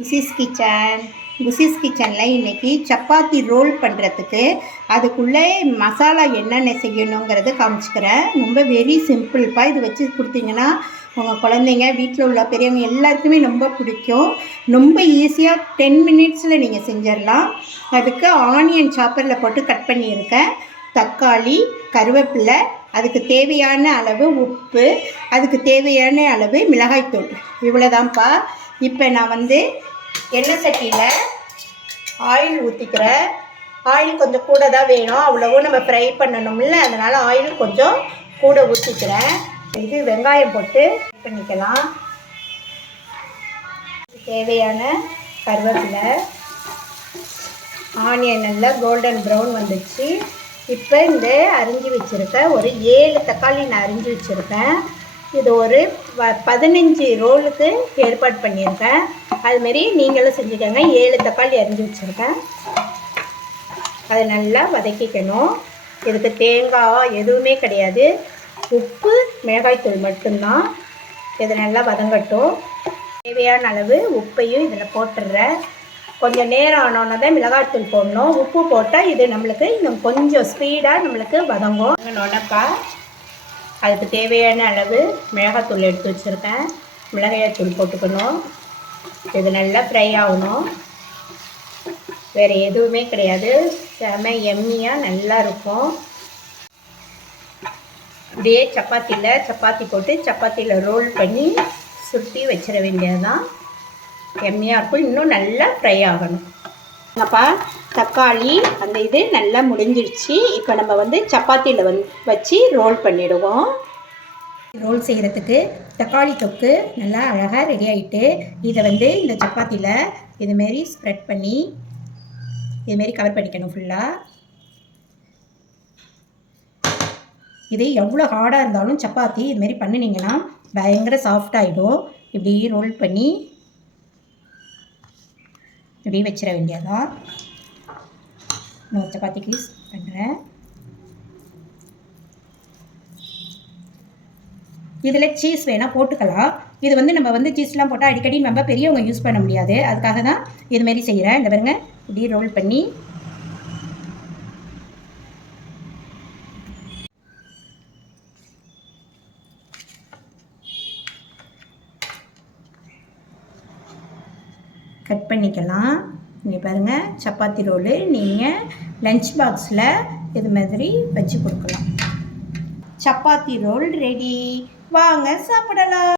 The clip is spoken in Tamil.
குசிஸ் கிச்சன் குசிஸ் கிச்சனில் இன்றைக்கி சப்பாத்தி ரோல் பண்ணுறதுக்கு அதுக்குள்ளே மசாலா என்னென்ன செய்யணுங்கிறது காமிச்சிக்கிறேன். ரொம்ப வெரி சிம்பிள்ப்பா இது வச்சு கொடுத்தீங்கன்னா உங்கள் குழந்தைங்க வீட்டில் உள்ள பெரியவங்க எல்லாருக்குமே ரொம்ப பிடிக்கும். ரொம்ப ஈஸியாக டென் மினிட்ஸில் நீங்கள் செஞ்சிடலாம். அதுக்கு ஆனியன் சாப்பரில் போட்டு கட் பண்ணியிருக்கேன். தக்காளி கருவேப்பிலை அதுக்கு தேவையான அளவு உப்பு அதுக்கு தேவையான அளவு மிளகாய்த்தூள் இவ்வளோதான்ப்பா இப்போ நான் வந்து எண்ணெய் சட்டியில் ஆயில் ஊற்றிக்கிறேன் ஆயில் கொஞ்சம் கூட தான் வேணும். அவ்வளவும் நம்ம ஃப்ரை பண்ணணும்ல. அதனால் ஆயில் கொஞ்சம் கூட ஊற்றிக்கிறேன் இது வெங்காயம் போட்டு பண்ணிக்கலாம். தேவையான கருவேப்பிலை ஆனியன் நல்லா கோல்டன் ப்ரௌன் வந்துச்சு. இப்போ இந்த அரிஞ்சு வச்சுருக்கேன் ஒரு ஏழு தக்காளி நான் அரிஞ்சு வச்சுருக்கேன். இது ஒரு வ பதினஞ்சு ரோலுக்கு ஏற்பாடு பண்ணியிருக்கேன். அதுமாரி நீங்களும் செஞ்சுக்கோங்க. ஏழு தக்காளி அரிஞ்சு வச்சுருக்கேன். அதை நல்லா வதக்கிக்கணும். இதுக்கு தேங்காய் எதுவுமே கிடையாது. உப்பு மிளகாய்த்தூள் மட்டும்தான். இது நல்லா வதங்கட்டும். தேவையான அளவு உப்பையும் இதில் போட்டுடுறேன். கொஞ்சம் நேரம் ஆனோன்னா தான் மிளகாய்த்தூள் போடணும். உப்பு போட்டால் இது நம்மளுக்கு இன்னும் கொஞ்சம் ஸ்பீடாக நம்மளுக்கு வதங்கும். நுணக்கா அதுக்கு தேவையான அளவு மிளகாத்தூள் எடுத்து வச்சுருக்கேன். மிளகாய்த்தூள் போட்டுக்கணும். இது நல்லா ஃப்ரை ஆகணும். வேறு எதுவுமே கிடையாது. செம எம்மியாக நல்லா இருக்கும். அப்படியே சப்பாத்தியில் சப்பாத்தி போட்டு சப்பாத்தியில் ரோல் பண்ணி சுற்றி வச்சிட வேண்டியது தான் எம்மியாக இருக்கும். இன்னும் நல்லா ஃப்ரை ஆகணும். அப்பா தக்காளி அந்த இது நல்லா முடிஞ்சிருச்சு. இப்போ நம்ம வந்து சப்பாத்தியில் வந்து வச்சு ரோல் பண்ணிடுவோம். ரோல் செய்கிறதுக்கு தக்காளி தொக்கு நல்லா அழகாக ரெடி ஆகிட்டு இதை வந்து இந்த சப்பாத்தியில் இதுமாரி ஸ்ப்ரெட் பண்ணி இதுமாரி கவர் பண்ணிக்கணும் ஃபுல்லாக இது எவ்வளோ ஹார்டாக இருந்தாலும் சப்பாத்தி இதுமாரி பண்ணினீங்கன்னா பயங்கர சாஃப்டாகிடும் இப்படி ரோல் பண்ணி இப்படி வச்சிட வேண்டியதான் நான் சப்பாத்திக்கு பண்ணுறேன் இதில் சீஸ் வேணால் போட்டுக்கலாம். இது வந்து நம்ம வந்து சீஸ்லாம் போட்டால் அடிக்கடி நம்ம பெரியவங்க யூஸ் பண்ண முடியாது. அதுக்காக தான் இதுமாரி செய்கிறேன் இந்த பாருங்க இப்படி ரோல் பண்ணி கட் பண்ணிக்கலாம். இங்கே பாருங்கள் சப்பாத்தி ரோலு. நீங்கள் லஞ்ச் பாக்ஸில் இது மாதிரி வச்சு கொடுக்கலாம். சப்பாத்தி ரோல் ரெடி வாங்க சாப்பிடலாம்.